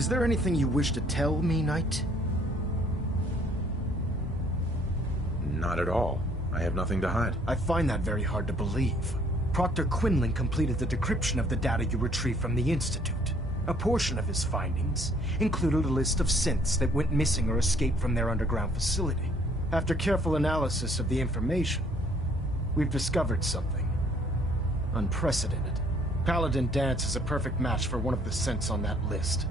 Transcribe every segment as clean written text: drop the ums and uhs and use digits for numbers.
Is there anything you wish to tell me, Knight? Not at all. I have nothing to hide. I find that very hard to believe. Proctor Quinlan completed the decryption of the data you retrieved from the Institute. A portion of his findings included a list of synths that went missing or escaped from their underground facility. After careful analysis of the information, we've discovered something unprecedented. Paladin Danse is a perfect match for one of the synths on that list.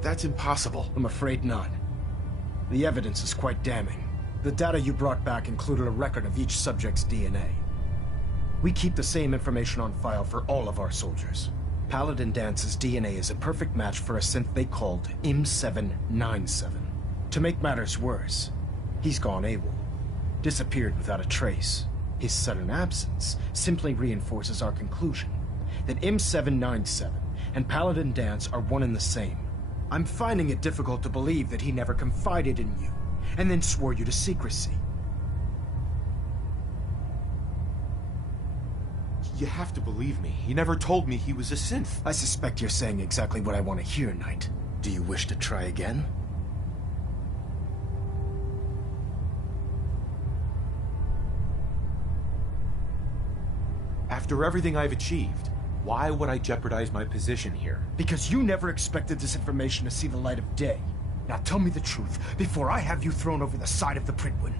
That's impossible. I'm afraid not. The evidence is quite damning. The data you brought back included a record of each subject's DNA. We keep the same information on file for all of our soldiers. Paladin Dance's DNA is a perfect match for a synth they called M797. To make matters worse, he's gone AWOL. Disappeared without a trace. His sudden absence simply reinforces our conclusion that M797 and Paladin Danse are one and the same. I'm finding it difficult to believe that he never confided in you, and then swore you to secrecy. You have to believe me. He never told me he was a synth. I suspect you're saying exactly what I want to hear, Knight. Do you wish to try again? After everything I've achieved, why would I jeopardize my position here? Because you never expected this information to see the light of day. Now tell me the truth, before I have you thrown over the side of the Prydwen.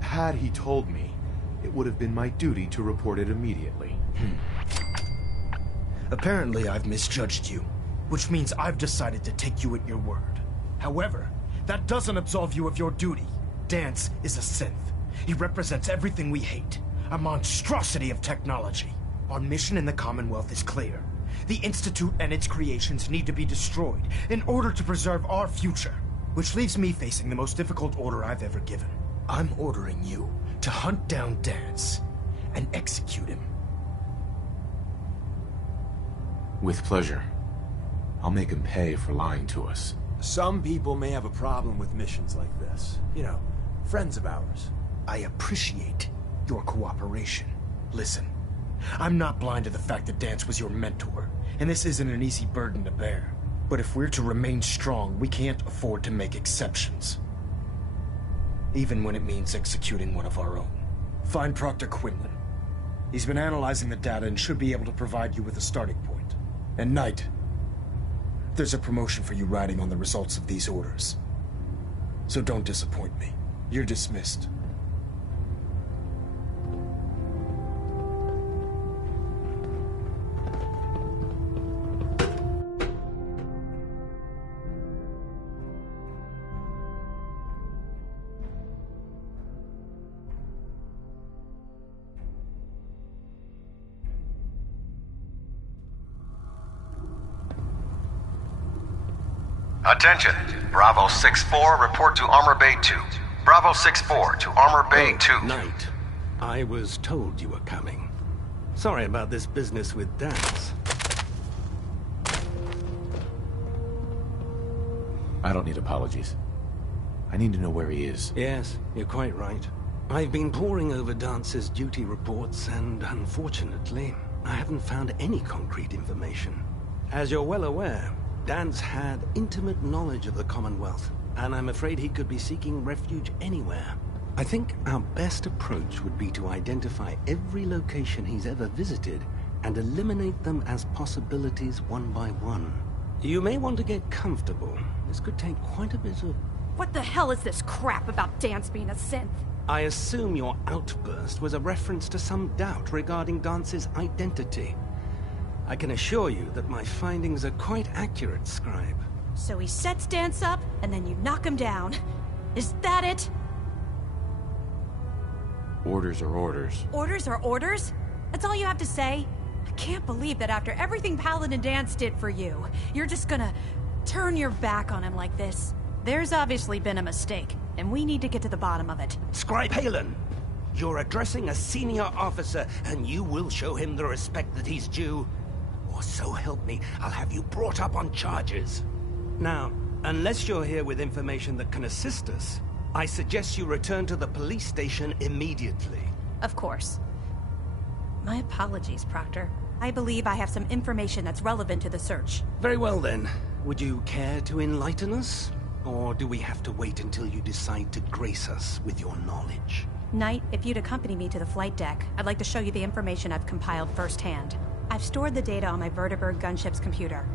Had he told me, it would have been my duty to report it immediately. Apparently I've misjudged you, which means I've decided to take you at your word. However, that doesn't absolve you of your duty. Danse is a synth. He represents everything we hate, a monstrosity of technology. Our mission in the Commonwealth is clear. The Institute and its creations need to be destroyed in order to preserve our future, which leaves me facing the most difficult order I've ever given. I'm ordering you to hunt down Danse and execute him. With pleasure. I'll make him pay for lying to us. Some people may have a problem with missions like this. You know, friends of ours. I appreciate your cooperation. Listen, I'm not blind to the fact that Danse was your mentor, and this isn't an easy burden to bear. But if we're to remain strong, we can't afford to make exceptions. Even when it means executing one of our own. Find Proctor Quinlan. He's been analyzing the data and should be able to provide you with a starting point. And Knight, there's a promotion for you riding on the results of these orders. So don't disappoint me. You're dismissed. Attention! Bravo 6-4, report to Armor Bay 2. Bravo 6-4 to Armor Bay 2. Knight, I was told you were coming. Sorry about this business with Danse. I don't need apologies. I need to know where he is. Yes, you're quite right. I've been poring over Dance's duty reports, and unfortunately, I haven't found any concrete information. As you're well aware, Danse had intimate knowledge of the Commonwealth, and I'm afraid he could be seeking refuge anywhere. I think our best approach would be to identify every location he's ever visited and eliminate them as possibilities one by one. You may want to get comfortable. This could take quite a bit of... What the hell is this crap about Danse being a synth? I assume your outburst was a reference to some doubt regarding Dance's identity. I can assure you that my findings are quite accurate, Scribe. So he sets Danse up, and then you knock him down. Is that it? Orders are orders. Orders are orders? That's all you have to say? I can't believe that after everything Paladin Danse did for you, you're just gonna turn your back on him like this. There's obviously been a mistake, and we need to get to the bottom of it. Scribe Halen! You're addressing a senior officer, and you will show him the respect that he's due. Or so help me, I'll have you brought up on charges. Now, unless you're here with information that can assist us, I suggest you return to the police station immediately. Of course. My apologies, Proctor. I believe I have some information that's relevant to the search. Very well then. Would you care to enlighten us? Or do we have to wait until you decide to grace us with your knowledge? Knight, if you'd accompany me to the flight deck, I'd like to show you the information I've compiled firsthand. I've stored the data on my Vertibird gunship's computer.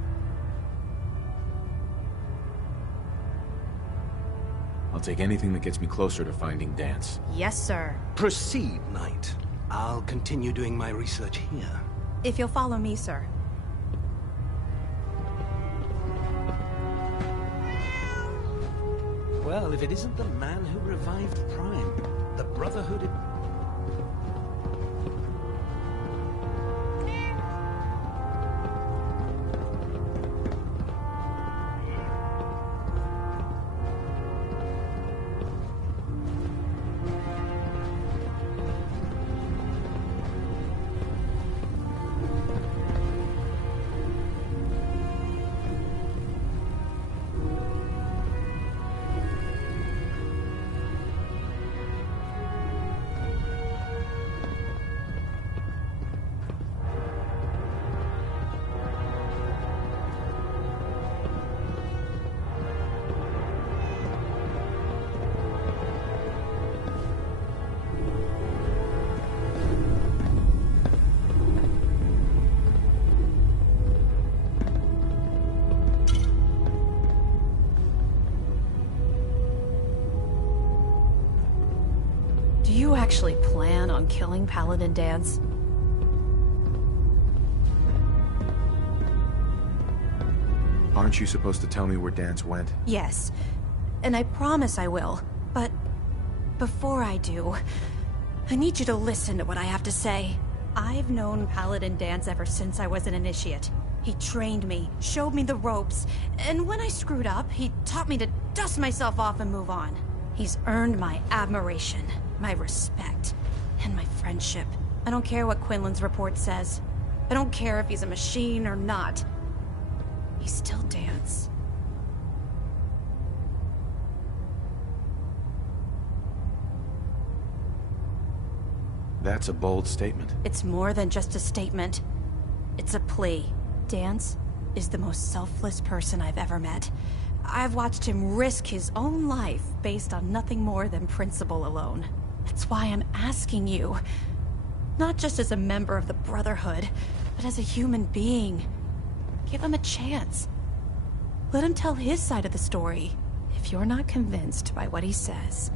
I'll take anything that gets me closer to finding Dance. Yes, sir. Proceed, Knight. I'll continue doing my research here. If you'll follow me, sir. Well, if it isn't the man who revived Prime, the Brotherhood... Do you actually plan on killing Paladin Dance? Aren't you supposed to tell me where Dance went? Yes, and I promise I will. But before I do, I need you to listen to what I have to say. I've known Paladin Dance ever since I was an initiate. He trained me, showed me the ropes, and when I screwed up, he taught me to dust myself off and move on. He's earned my admiration, my respect, and my friendship. I don't care what Quinlan's report says. I don't care if he's a machine or not. He's still Dance. That's a bold statement. It's more than just a statement. It's a plea. Dance is the most selfless person I've ever met. I've watched him risk his own life based on nothing more than principle alone. That's why I'm asking you. Not just as a member of the Brotherhood, but as a human being. Give him a chance. Let him tell his side of the story. If you're not convinced by what he says,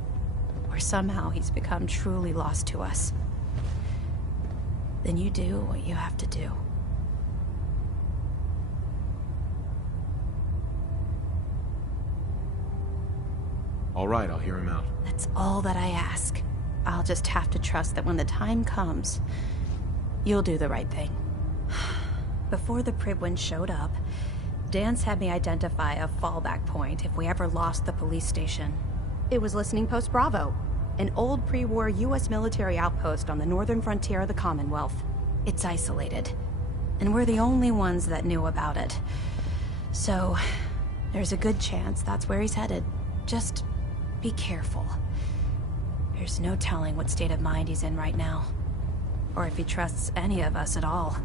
or somehow he's become truly lost to us, then you do what you have to do. All right, I'll hear him out. That's all that I ask. I'll just have to trust that when the time comes, you'll do the right thing. Before the Pribwin showed up, Dance had me identify a fallback point if we ever lost the police station. It was Listening Post Bravo, an old pre-war US military outpost on the northern frontier of the Commonwealth. It's isolated, and we're the only ones that knew about it. So, there's a good chance that's where he's headed. Just be careful. There's no telling what state of mind he's in right now, or if he trusts any of us at all.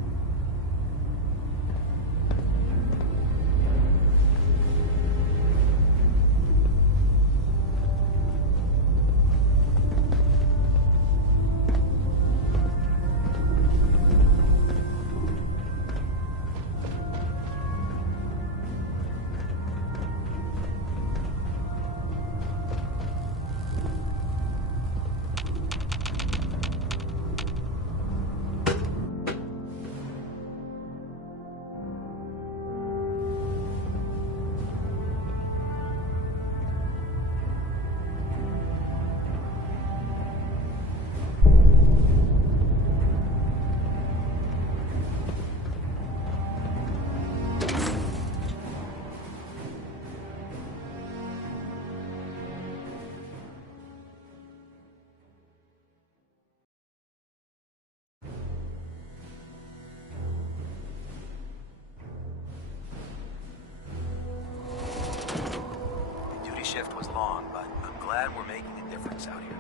Shift was long, but I'm glad we're making a difference out here.